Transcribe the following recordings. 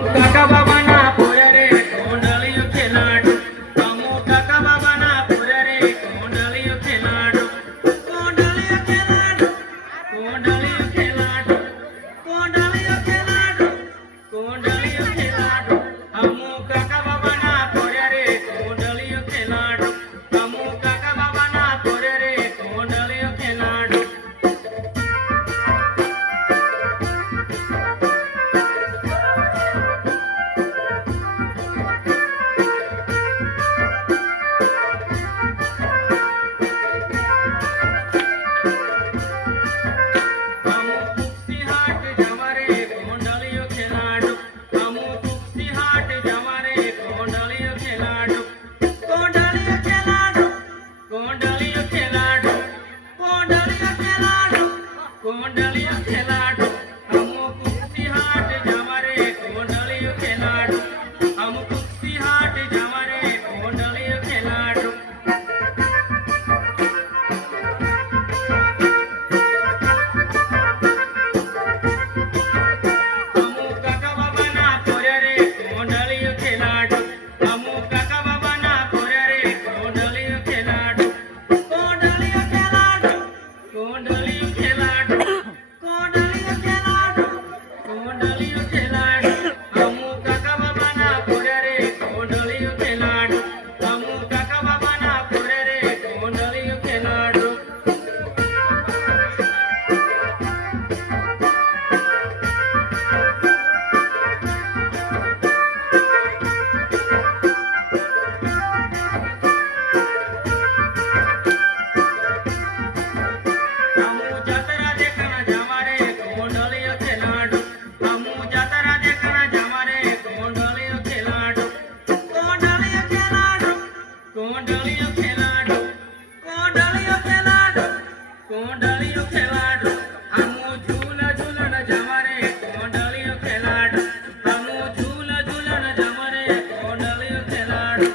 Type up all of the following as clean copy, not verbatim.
કાકા બાબાના પોરે રે કોંડલિયું ખેલાડું અમો કાકા બાબાના પોરે રે કોંડલિયું ખેલાડું કોંડલિયું ખેલાડું કોંડલિયું ખેલાડું કોંડલિયું ખેલાડું કોંડલિયું ખેલાડું અમો કાકા બાબાના પોરે રે કોંડલિયું ખેલાડું અમો કાકા બાબાના પોરે રે કોંડલિયું ખેલાડું કોંડલિયું ખેલાડું અમો કુસ્તી હાટ જવારે કોંડલિયું ખેલાડું અમો કુસ્તી હાટ જવારે કોંડલિયું ખેલાડું અમો કાકા બાબાના પોરે રે કોંડલિયું ખેલાડું અમો કાકા બાબાના પોરે રે કોંડલિયું ખેલાડું કોંડલિયું ખેલાડું કોંડલિયું ખેલાડું કોંડલિયું ખેલાડું અમો કાકા બાબાના પોરે રે કોંડલિયું ખેલાડું અમો કાકા બાબાના પોરે રે કોંડલિયું ખેલાડું કોંડલિયું ખેલાડું કોંડલિયું ખેલાડું કોંડલિયું ખેલાડું અમો ઝૂલા ઝૂલન જવારે કોંડલિયું ખેલાડું અમો ઝૂલા ઝૂલન જવારે કોંડલિયું ખેલાડું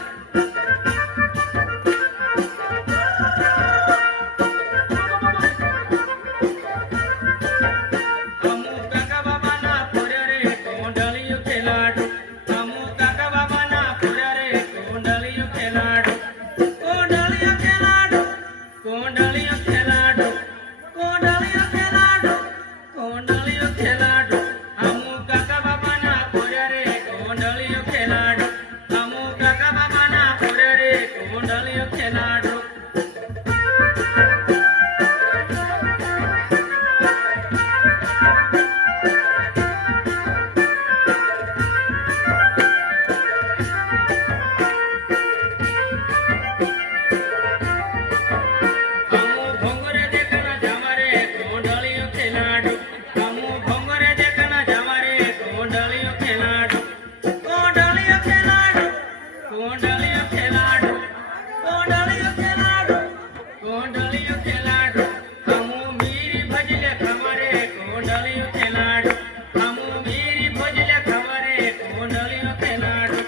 અમો કાકા બાબાના પોરે રે કોંડલિયું ખેલાડું અમો કાકા બાબાના પોરે રે કોંડલિયું ખેલાડું કોંડલિયું ખેલાડું કોંડલિયું ખેલાડું કોંડલિયું ખેલાડું કોંડલિયું ખેલાડું અમો કાકા બાબાના પોરે રે કોંડલિયું ખેલાડું અમો કાકા બાબાના પોરે રે કોંડલિયું ખેલાડું કોંડલિયું ખેલાડું કોંડલિયું ખેલાડું કોંડલિયું ખેલાડું અમો મીરી ભજલે ખમરે કોંડલિયું ખેલાડું અમો મીરી ભજલે ખમરે કોંડલિયું ખેલાડું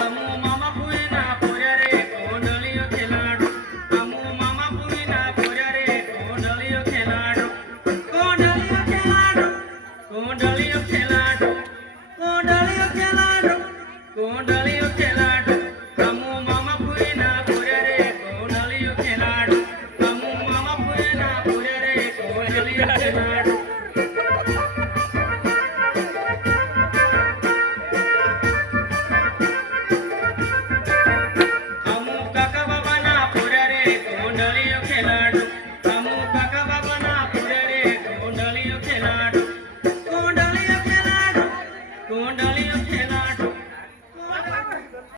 અમો મામા પુઈના પોરે રે કોંડલિયું ખેલાડું અમો મામા પુઈના પોરે રે કોંડલિયું ખેલાડું કોંડલિયું ખેલાડું કોંડલિયું ખેલાડું કોંડલિયું ખેલાડું કોંડલિયું ખેલાડું અમો મામા પુઈના પોરે રે કોંડલિયું ખેલાડું અમો મામા પુઈના પોરે રે કોંડલિયું ખેલાડું